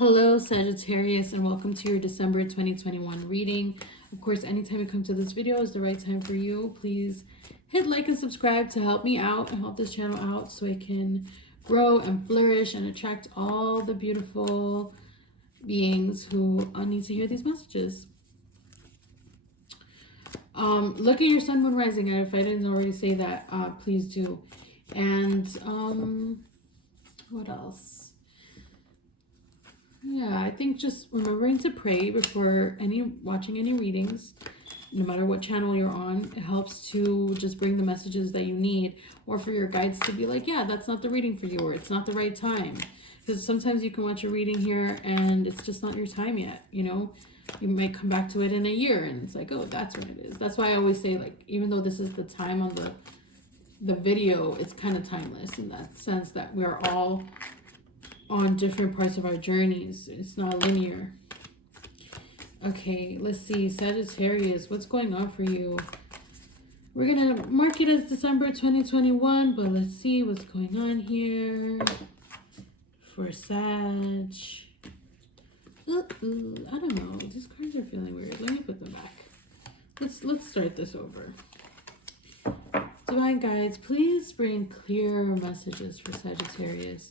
Hello, Sagittarius, and welcome to your December 2021 reading. Of course, anytime you come to this video is the right time for you. Please hit like and subscribe to help me out and help this channel out so it can grow and flourish and attract all the beautiful beings who need to hear these messages. Look at your sun, moon, rising. If I didn't already say that, please do. And what else? Yeah, I think just remembering to pray before watching any readings, no matter what channel you're on. It helps to just bring the messages that you need, or for your guides to be like, yeah, that's not the reading for you, or it's not the right time. Because sometimes you can watch a reading here and it's just not your time yet, you know? You might come back to it in a year and it's like, oh, that's when it is. That's why I always say, like, even though this is the time on the video, it's kind of timeless in that sense that we're all on different parts of our journeys. It's not linear. Okay, let's see. Sagittarius, what's going on for you? We're going to mark it as December 2021, but let's see what's going on here for Sag. I don't know. These cards are feeling weird. Let me put them back. Let's start this over. Divine guides, please bring clear messages for Sagittarius.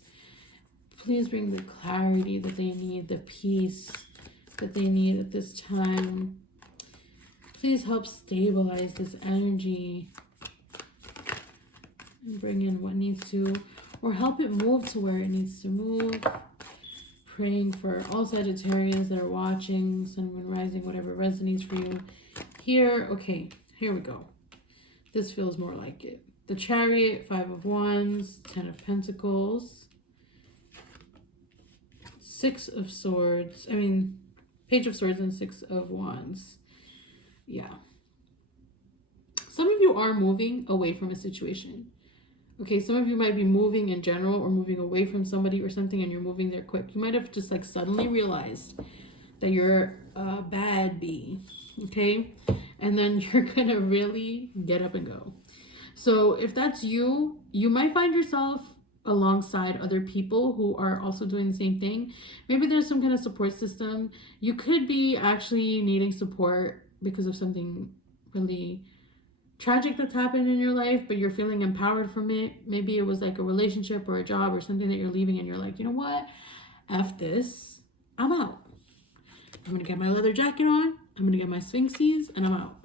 Please bring the clarity that they need, the peace that they need at this time. Please help stabilize this energy and bring in what needs to, or help it move to where it needs to move. Praying for all Sagittarians that are watching, sun, moon, rising, whatever resonates for you here. Okay, here we go. This feels more like it. The Chariot, 5 of Wands, 10 of Pentacles, 6 of Swords, Page of Swords and 6 of Wands. Yeah. Some of you are moving away from a situation. Okay, some of you might be moving in general or moving away from somebody or something, and you're moving there quick. You might have just like suddenly realized that you're a bad bee, okay? And then you're gonna really get up and go. So if that's you, you might find yourself alongside other people who are also doing the same thing. Maybe there's some kind of support system. You could be actually needing support because of something really tragic that's happened in your life, but you're feeling empowered from it. Maybe it was like a relationship or a job or something that you're leaving and you're like, you know what? F this. I'm out. I'm going to get my leather jacket on. I'm going to get my Sphinxies and I'm out.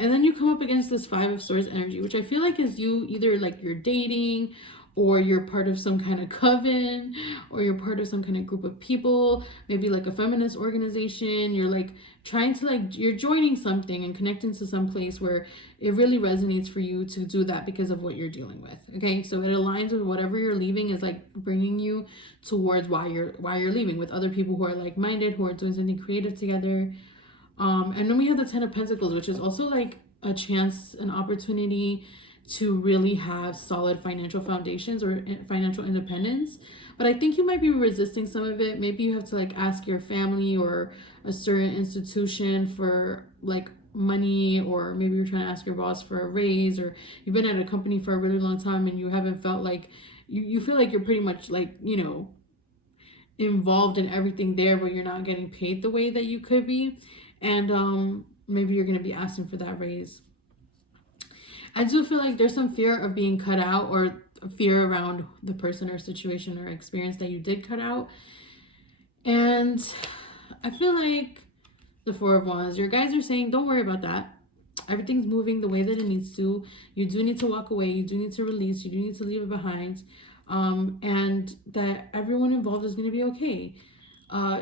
And then you come up against this 5 of Swords energy, which I feel like is you either like you're dating, or you're part of some kind of coven, or you're part of some kind of group of people, maybe like a feminist organization. You're like trying to you're joining something and connecting to some place where it really resonates for you to do that because of what you're dealing with. Okay, so it aligns with whatever you're leaving is like bringing you towards why you're leaving, with other people who are like-minded, who are doing something creative together. And then we have the 10 of Pentacles, which is also like a chance, an opportunity to really have solid financial foundations or financial independence. But I think you might be resisting some of it. Maybe you have to like ask your family or a certain institution for like money, or maybe you're trying to ask your boss for a raise, or you've been at a company for a really long time and you haven't felt like, you feel like you're pretty much like, you know, involved in everything there, but you're not getting paid the way that you could be. And maybe you're going to be asking for that raise. I do feel like there's some fear of being cut out, or fear around the person or situation or experience that you did cut out. And I feel like the 4 of Wands, your guys are saying, don't worry about that. Everything's moving the way that it needs to. You do need to walk away. You do need to release. You do need to leave it behind. And that everyone involved is going to be okay.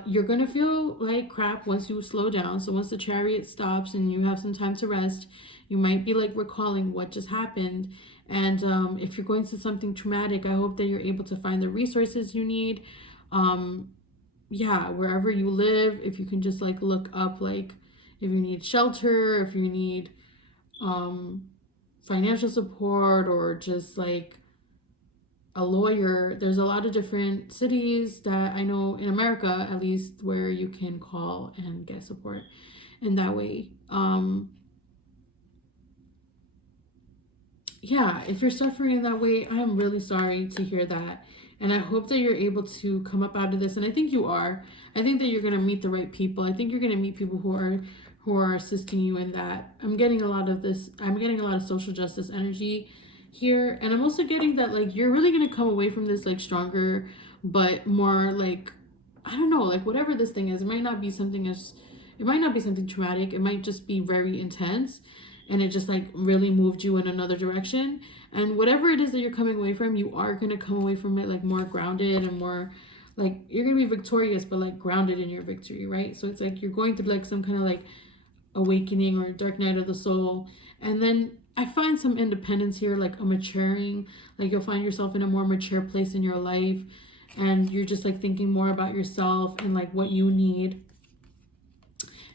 You're going to feel like crap once you slow down. So once the Chariot stops and you have some time to rest, you might be like recalling what just happened. And if you're going through something traumatic, I hope that you're able to find the resources you need. Yeah, wherever you live, if you can just like look up, like if you need shelter, if you need financial support, or just like a lawyer. There's a lot of different cities that I know in America, at least, where you can call and get support in that way. Yeah, if you're suffering in that way, I am really sorry to hear that. And I hope that you're able to come up out of this. And I think you are. I think that you're going to meet the right people. I think you're going to meet people who are assisting you in that. I'm getting a lot of this. I'm getting a lot of social justice energy here. And I'm also getting that, like, you're really going to come away from this, like, stronger, but more, like, I don't know, like, whatever this thing is. It might not be something traumatic. It might just be very intense. And it just, like, really moved you in another direction. And whatever it is that you're coming away from, you are going to come away from it, like, more grounded and more, like, you're going to be victorious, but, like, grounded in your victory, right? So it's like you're going through, like, some kind of, like, awakening or dark night of the soul. And then I find some independence here, like a maturing, like you'll find yourself in a more mature place in your life. And you're just, like, thinking more about yourself and, like, what you need.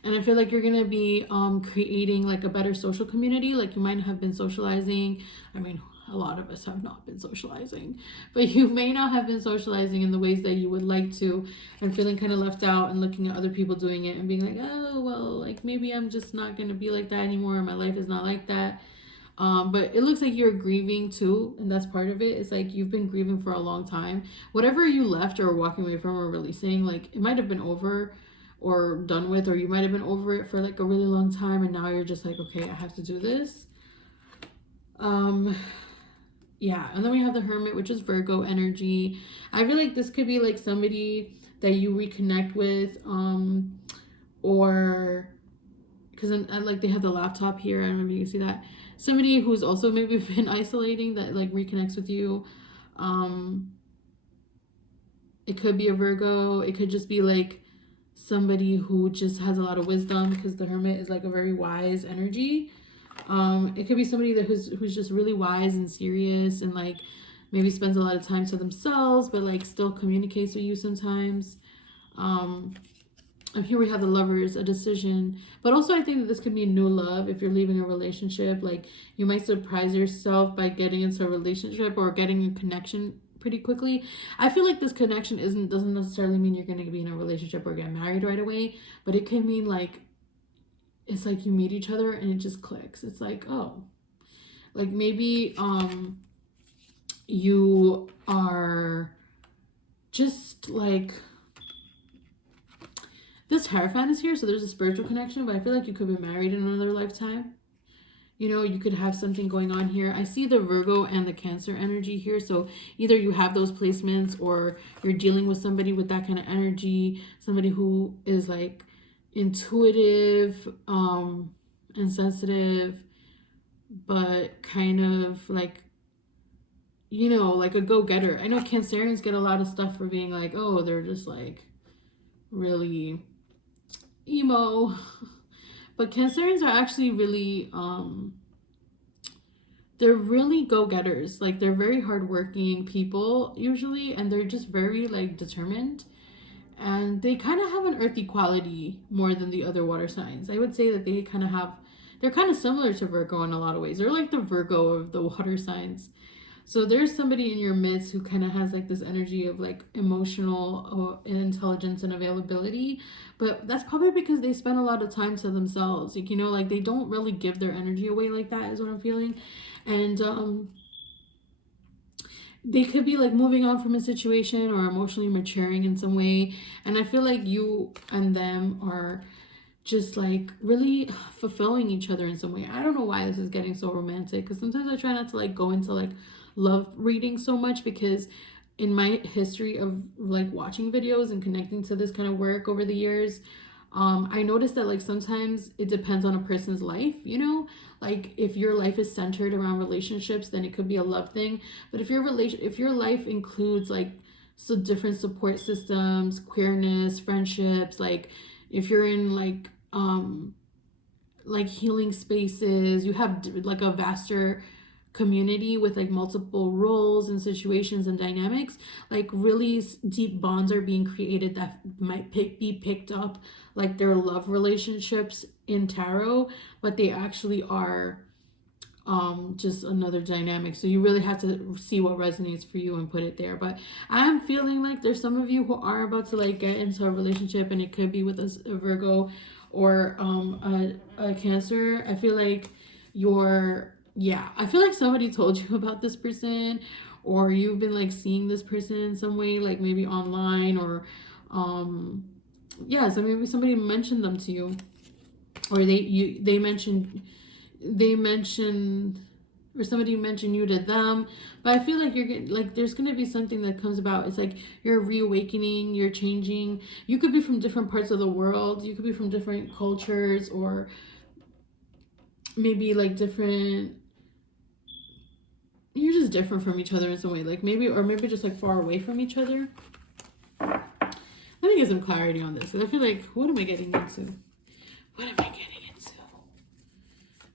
And I feel like you're going to be creating, like, a better social community. Like, you might have been socializing. I mean, a lot of us have not been socializing. But you may not have been socializing in the ways that you would like to. And feeling kind of left out and looking at other people doing it and being like, oh, well, like, maybe I'm just not going to be like that anymore. My life is not like that. But it looks like you're grieving too. And that's part of it. It's like you've been grieving for a long time. Whatever you left or walking away from or releasing, like, it might have been over or done with, or you might have been over it for, like, a really long time, and now you're just like, okay, I have to do this. Yeah, and then we have the Hermit, which is Virgo energy. I feel like this could be, like, somebody that you reconnect with, or because like, they have the laptop here. I don't know if you can see that. Somebody who's also maybe been isolating that, like, reconnects with you. It could be a Virgo. It could just be, like, somebody who just has a lot of wisdom, because the Hermit is, like, a very wise energy. It could be somebody who's just really wise and serious, and, like, maybe spends a lot of time to themselves, but, like, still communicates with you sometimes. And here we have the Lovers, a decision. But also I think that this could be new love. If you're leaving a relationship, like, you might surprise yourself by getting into a relationship or getting a connection pretty quickly. I feel like this connection doesn't necessarily mean you're going to be in a relationship or get married right away, but it can mean, like, it's like you meet each other and it just clicks. It's like, oh, like, maybe you are just, like, this Hierophant is here, so there's a spiritual connection, but I feel like you could be married in another lifetime. You know, you could have something going on here. I see the Virgo and the Cancer energy here. So either you have those placements, or you're dealing with somebody with that kind of energy. Somebody who is, like, intuitive and sensitive, but kind of, like, you know, like a go-getter. I know Cancerians get a lot of stuff for being like, oh, they're just, like, really emo. But Cancerians are actually really, they're really go-getters. Like, they're very hardworking people usually, and they're just very, like, determined. And they kind of have an earthy quality more than the other water signs. I would say that they're kind of similar to Virgo in a lot of ways. They're like the Virgo of the water signs. So there's somebody in your midst who kind of has, like, this energy of, like, emotional intelligence and availability. But that's probably because they spend a lot of time to themselves. Like, you know, like, they don't really give their energy away like that, is what I'm feeling. And they could be, like, moving on from a situation or emotionally maturing in some way. And I feel like you and them are just, like, really fulfilling each other in some way. I don't know why this is getting so romantic, because sometimes I try not to, like, go into, like, love reading so much, because in my history of, like, watching videos and connecting to this kind of work over the years, I noticed that, like, sometimes it depends on a person's life, you know? Like, if your life is centered around relationships, then it could be a love thing. But if your life includes, like, so different support systems, queerness, friendships, like, if you're in, like healing spaces, you have, like, a vaster community with, like, multiple roles and situations and dynamics, like, really deep bonds are being created that might be picked up, like, their love relationships in tarot, but they actually are just another dynamic. So you really have to see what resonates for you and put it there. But I'm feeling like there's some of you who are about to, like, get into a relationship, and it could be with a Virgo or a Cancer. I feel like I feel like somebody told you about this person, or you've been like seeing this person in some way, like maybe online, or yeah, so maybe somebody mentioned them to you, or they mentioned, or somebody mentioned you to them. But I feel like you're getting, like, there's gonna be something that comes about. It's like you're reawakening, you're changing. You could be from different parts of the world, you could be from different cultures, or maybe like different, you're just different from each other in some way, like maybe, or maybe just like far away from each other. Let me get some clarity on this, because I feel like, what am I getting into? What am I getting into?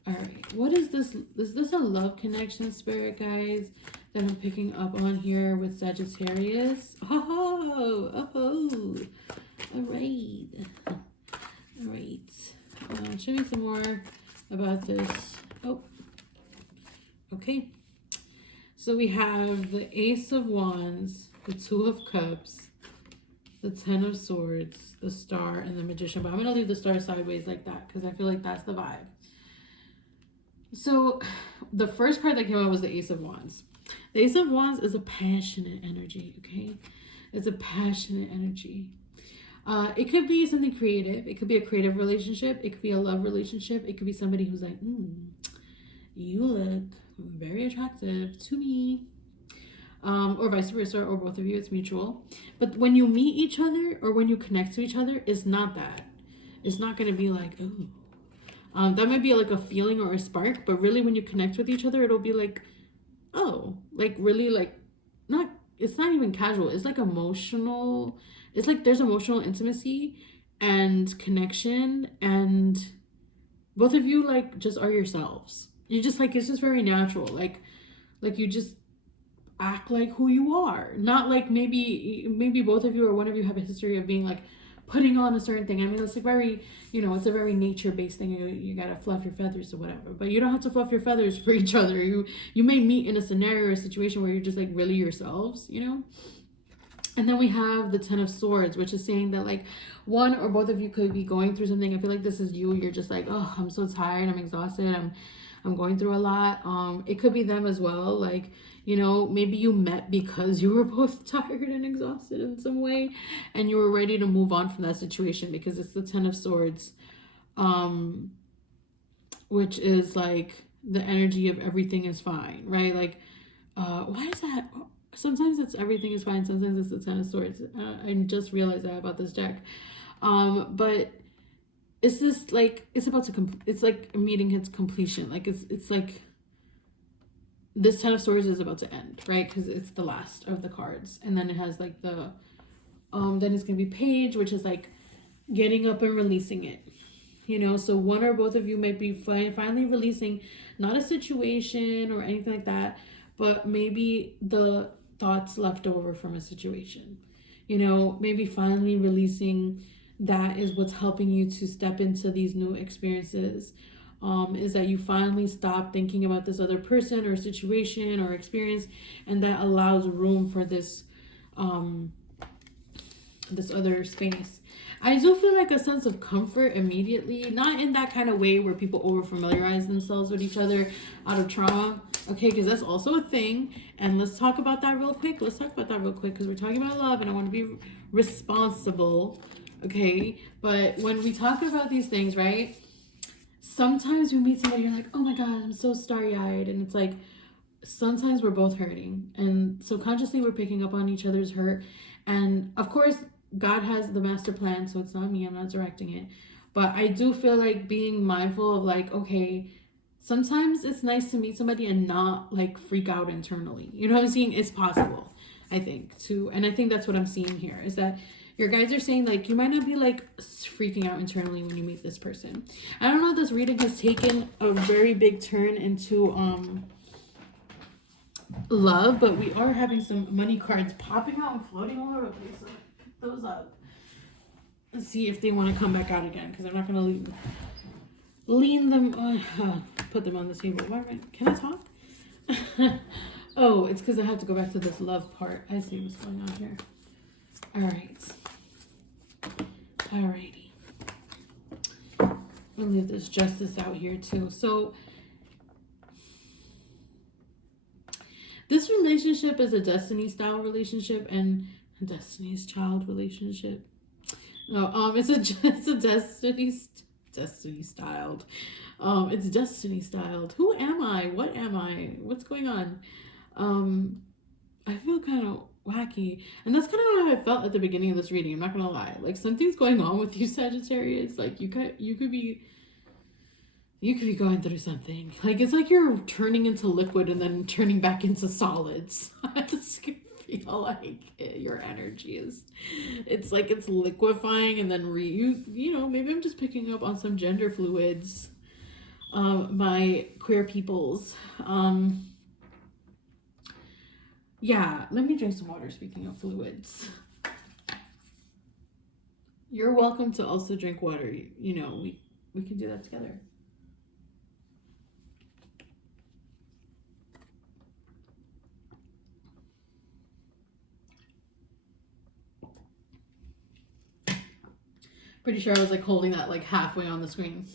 All right, what is this? Is this a love connection, spirit guys, that I'm picking up on here with Sagittarius? Oh, all right. All right. Show me some more about this. Oh, okay. So we have the Ace of Wands, the Two of Cups, the Ten of Swords, the Star, and the Magician. But I'm going to leave the Star sideways like that, because I feel like that's the vibe. So the first card that came out was the Ace of Wands. The Ace of Wands is a passionate energy, okay? It's a passionate energy. It could be something creative. It could be a creative relationship. It could be a love relationship. It could be somebody who's like, you look very attractive to me. Or vice versa, or both of you, it's mutual. But when you meet each other, or when you connect to each other, it's not that. It's not going to be like, ooh. That might be like a feeling or a spark, but really when you connect with each other, it'll be like, oh, like really, like, not, it's not even casual. It's like emotional. It's like there's emotional intimacy and connection, and both of you like just are yourselves. You just like, it's just very natural. Like you just act like who you are. Not like maybe both of you or one of you have a history of being like putting on a certain thing. I mean, it's like very, it's a very nature-based thing. You gotta fluff your feathers or whatever, but you don't have to fluff your feathers for each other. You may meet in a scenario or a situation where you're just like really yourselves, And then we have the Ten of Swords, which is saying that like one or both of you could be going through something. I feel like this is you. You're just like, oh, I'm so tired. I'm exhausted. I'm going through a lot. It could be them as well. Like, maybe you met because you were both tired and exhausted in some way, and you were ready to move on from that situation, because it's the Ten of Swords, which is like the energy of everything is fine, right? Like, why is that? Sometimes it's everything is fine. Sometimes it's the Ten of Swords. I just realized that about this deck. But it's this like, it's about to it's like meeting its completion. Like it's like this Ten of Swords is about to end, right? Because it's the last of the cards, and then it has like the then it's gonna be Page, which is like getting up and releasing it. So one or both of you might be finally releasing, not a situation or anything like that, but maybe the thoughts left over from a situation. Maybe finally releasing that is what's helping you to step into these new experiences. Is that you finally stop thinking about this other person or situation or experience, and that allows room for this this other space. I do feel like a sense of comfort immediately, not in that kind of way where people over familiarize themselves with each other out of trauma, okay, because that's also a thing. And let's talk about that real quick. Because we're talking about love and I want to be responsible, okay? But when we talk about these things, right, sometimes we meet somebody, you're like, oh my God, I'm so starry-eyed. And it's like, sometimes we're both hurting. And subconsciously we're picking up on each other's hurt. And of course, God has the master plan, so it's not me, I'm not directing it. But I do feel like being mindful of like, okay, sometimes it's nice to meet somebody and not like freak out internally. You know what I'm saying? It's possible, I think, too. And I think that's what I'm seeing here, is that your guys are saying like you might not be like freaking out internally when you meet this person. I don't know if this reading has taken a very big turn into love, but we are having some money cards popping out and floating all over the place. So pick those up and see if they want to come back out again, because I'm not going to lean them put them on the table. Can I talk? Oh, it's because I have to go back to this love part. I see what's going on here. Alrighty. I'll leave this justice out here too. So This relationship is a Destiny style relationship and a Destiny's Child relationship. No, it's a Destiny styled. It's Destiny styled. Who am I? What am I? What's going on? I feel kind of wacky, and that's kind of how I felt at the beginning of this reading. I'm not gonna lie. Like, something's going on with you, Sagittarius. Like, you could be going through something. Like, it's like you're turning into liquid and then turning back into solids. I just feel like your energy is, it's like it's liquefying and then you know, maybe I'm just picking up on some gender fluids. My queer peoples. Yeah, let me drink some water, speaking of fluids. You're welcome to also drink water. You know, we can do that together. Pretty sure I was like holding that like halfway on the screen.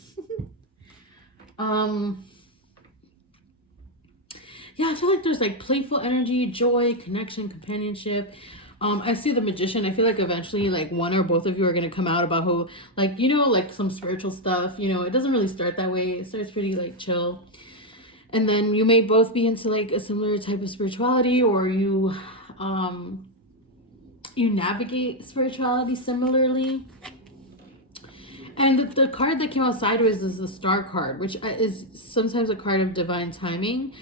Yeah, I feel like there's like playful energy, joy, connection, companionship. I see the Magician. I feel like eventually like one or both of you are going to come out about who, like, you know, like some spiritual stuff. You know, it doesn't really start that way. It starts pretty like chill. And then you may both be into like a similar type of spirituality, or you navigate spirituality similarly. And the card that came out sideways is the Star card, which is sometimes a card of divine timing.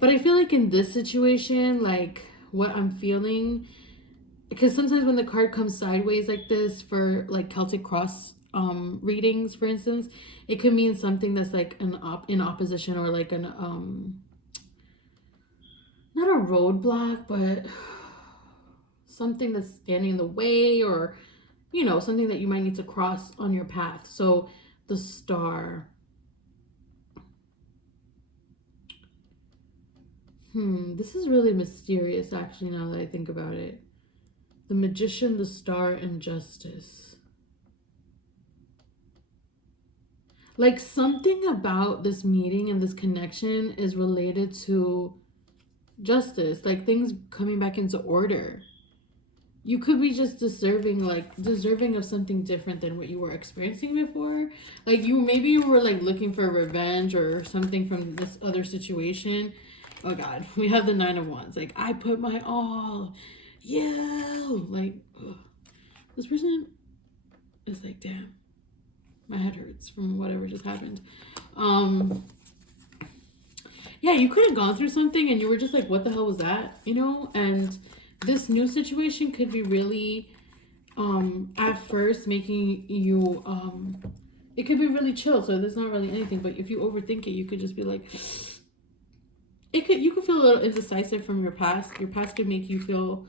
But I feel like in this situation, like what I'm feeling, because sometimes when the card comes sideways like this for like Celtic cross readings, for instance, it could mean something that's like in opposition, or like an not a roadblock, but something that's standing in the way, or you know, something that you might need to cross on your path. So the Star. This is really mysterious, actually, now that I think about it. The Magician, the Star, and Justice. Like, something about this meeting and this connection is related to justice, like things coming back into order. You could be just deserving of something different than what you were experiencing before. Like, maybe you were like looking for revenge or something from this other situation. Oh God, we have the Nine of Wands. Like, I put my all. Yeah. Like, ugh. This person is like, damn, my head hurts from whatever just happened. Yeah, you could have gone through something and you were just like, what the hell was that? You know? And this new situation could be really, at first making you, it could be really chill. So there's not really anything, but if you overthink it, you could just be like, you could feel a little indecisive from your past. Your past could make you feel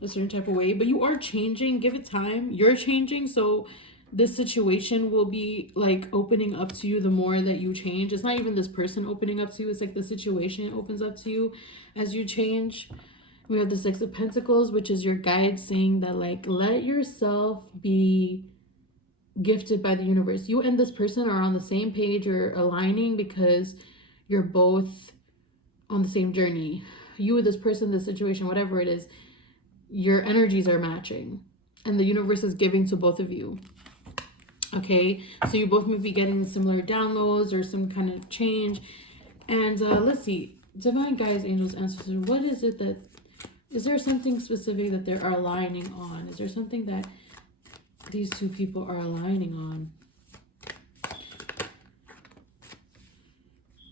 a certain type of way, but you are changing. Give it time. You're changing. So this situation will be like opening up to you the more that you change. It's not even this person opening up to you. It's like the situation opens up to you as you change. We have the Six of Pentacles, which is your guide saying that, like, let yourself be gifted by the universe. You and this person are on the same page or aligning because you're both on the same journey. You with this person, this situation, whatever it is, your energies are matching and the universe is giving to both of you. Okay, so you both may be getting similar downloads or some kind of change. And let's see, divine guides, angels, ancestors, what is it that, is there something specific that they are aligning on? Is there something that these two people are aligning on?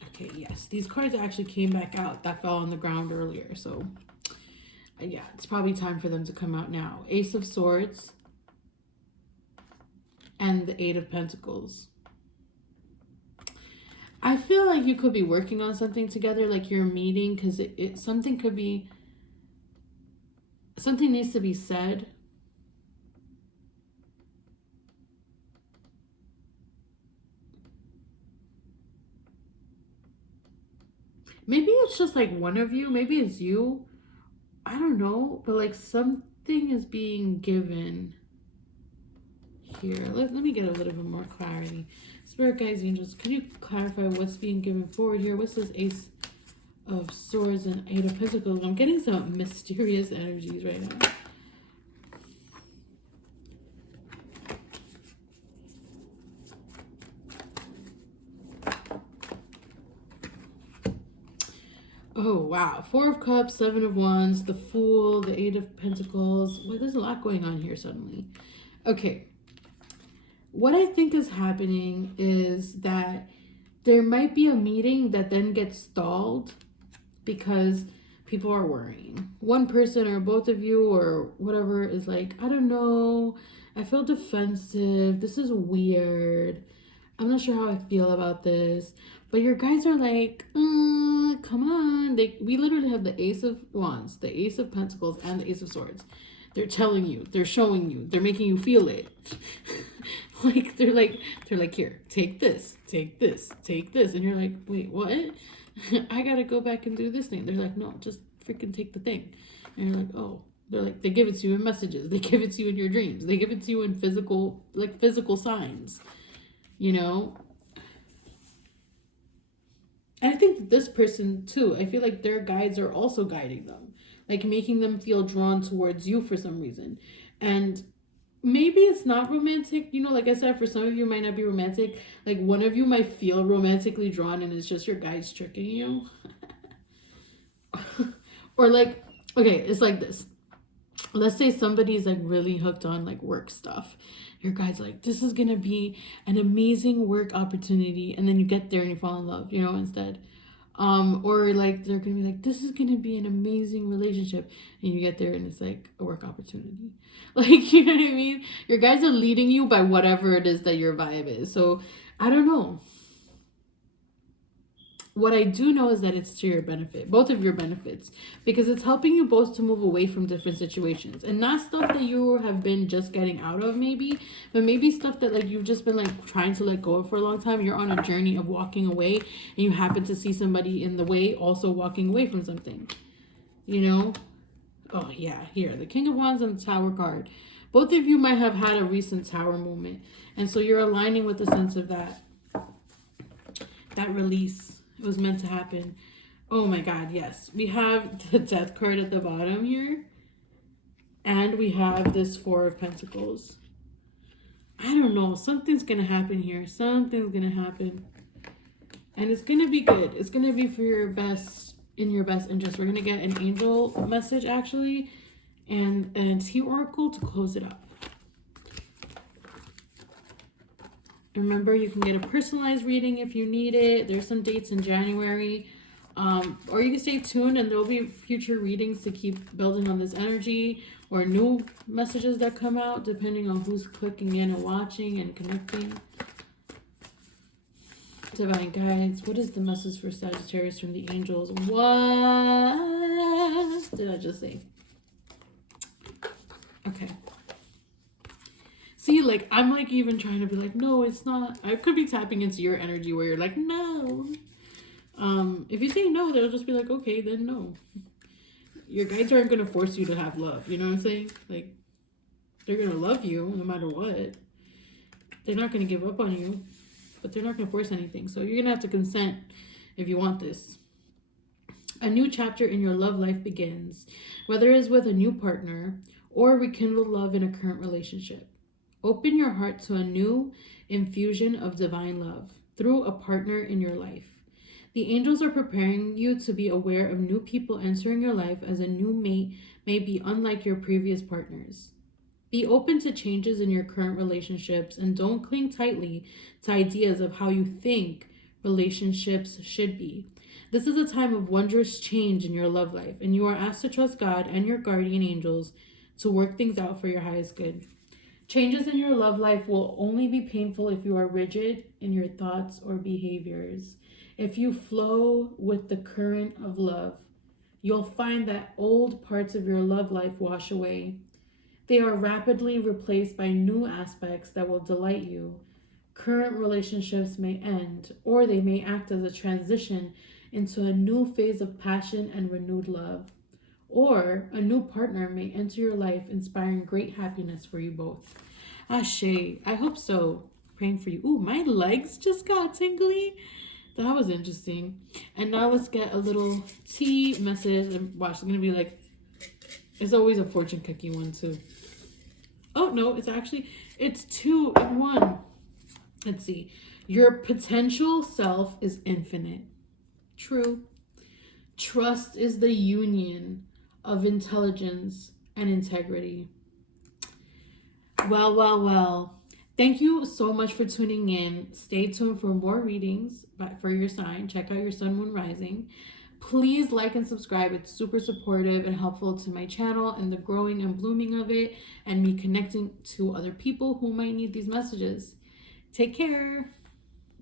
Okay, yes, these cards actually came back out that fell on the ground earlier. So yeah, it's probably time for them to come out now. Ace of Swords and the Eight of Pentacles. I feel like you could be working on something together, like you're meeting, because something could be, something needs to be said. Maybe it's just like one of you, maybe it's you, I don't know, but like something is being given here. Let me get a little bit more clarity. Spirit guides, angels, can you clarify what's being given forward here? What's this Ace of Swords and Eight of Pentacles. I'm getting some mysterious energies right now. Oh, wow. Four of Cups, Seven of Wands, the Fool, the Eight of Pentacles. Well, there's a lot going on here suddenly. Okay. What I think is happening is that there might be a meeting that then gets stalled because people are worrying. One person or both of you or whatever is like, I don't know. I feel defensive. This is weird. I'm not sure how I feel about this. But your guys are like, come on. We literally have the Ace of Wands, the Ace of Pentacles, and the Ace of Swords. They're telling you, they're showing you, they're making you feel it. they're like, here, take this, take this, take this. And you're like, wait, what? I gotta go back and do this thing. They're like, no, just freaking take the thing. And you're like, oh. They're like, they give it to you in messages. They give it to you in your dreams. They give it to you in physical signs. You know? And I think this person too, I feel like their guides are also guiding them, like making them feel drawn towards you for some reason. And maybe it's not romantic, you know, like I said, for some of you it might not be romantic. Like one of you might feel romantically drawn and it's just your guides tricking you. Or like, okay, it's like this. Let's say somebody's like really hooked on like work stuff. Your guy's like, this is gonna be an amazing work opportunity, and then you get there and you fall in love, you know, instead. Or like they're gonna be like, this is gonna be an amazing relationship, and you get there and it's like a work opportunity. Like, you know what I mean? Your guys are leading you by whatever it is that your vibe is. So I don't know. What I do know is that it's to your benefit, both of your benefits, because it's helping you both to move away from different situations, and not stuff that you have been just getting out of maybe, but maybe stuff that like you've just been like trying to let go of for a long time. You're on a journey of walking away and you happen to see somebody in the way also walking away from something, you know? Oh yeah, here, the King of Wands and the Tower card. Both of you might have had a recent Tower moment, and so you're aligning with the sense of that release. It was meant to happen. Oh my God, yes. We have the Death card at the bottom here. And we have this Four of Pentacles. I don't know. Something's going to happen here. Something's going to happen. And it's going to be good. It's going to be for your best, in your best interest. We're going to get an angel message, actually. And an Tea Oracle to close it up. Remember, you can get a personalized reading if you need it. There's some dates in January. Or you can stay tuned and there'll be future readings to keep building on this energy, or new messages that come out depending on who's clicking in and watching and connecting. Divine guides. What is the message for Sagittarius from the angels? What did I just say? Okay. See, like, I'm, like, even trying to be like, no, it's not. I could be tapping into your energy where you're like, no. If you say no, they'll just be like, okay, then no. Your guides aren't going to force you to have love. You know what I'm saying? Like, they're going to love you no matter what. They're not going to give up on you, but they're not going to force anything. So you're going to have to consent if you want this. A new chapter in your love life begins, whether it's with a new partner or rekindle love in a current relationship. Open your heart to a new infusion of divine love through a partner in your life. The angels are preparing you to be aware of new people entering your life, as a new mate may be unlike your previous partners. Be open to changes in your current relationships and don't cling tightly to ideas of how you think relationships should be. This is a time of wondrous change in your love life, and you are asked to trust God and your guardian angels to work things out for your highest good. Changes in your love life will only be painful if you are rigid in your thoughts or behaviors. If you flow with the current of love, you'll find that old parts of your love life wash away. They are rapidly replaced by new aspects that will delight you. Current relationships may end, or they may act as a transition into a new phase of passion and renewed love. Or a new partner may enter your life, inspiring great happiness for you both. Ashe, I hope so. Praying for you. Ooh, my legs just got tingly. That was interesting. And now let's get a little tea message. And watch, it's gonna be like, it's always a fortune cookie one too. Oh no, it's 2 in 1. Let's see. Your potential self is infinite. True. Trust is the union of intelligence and integrity. Well, well, well. Thank you so much for tuning in. Stay tuned for more readings for your sign. Check out your sun, moon, rising. Please like and subscribe. It's super supportive and helpful to my channel and the growing and blooming of it, and me connecting to other people who might need these messages. Take care.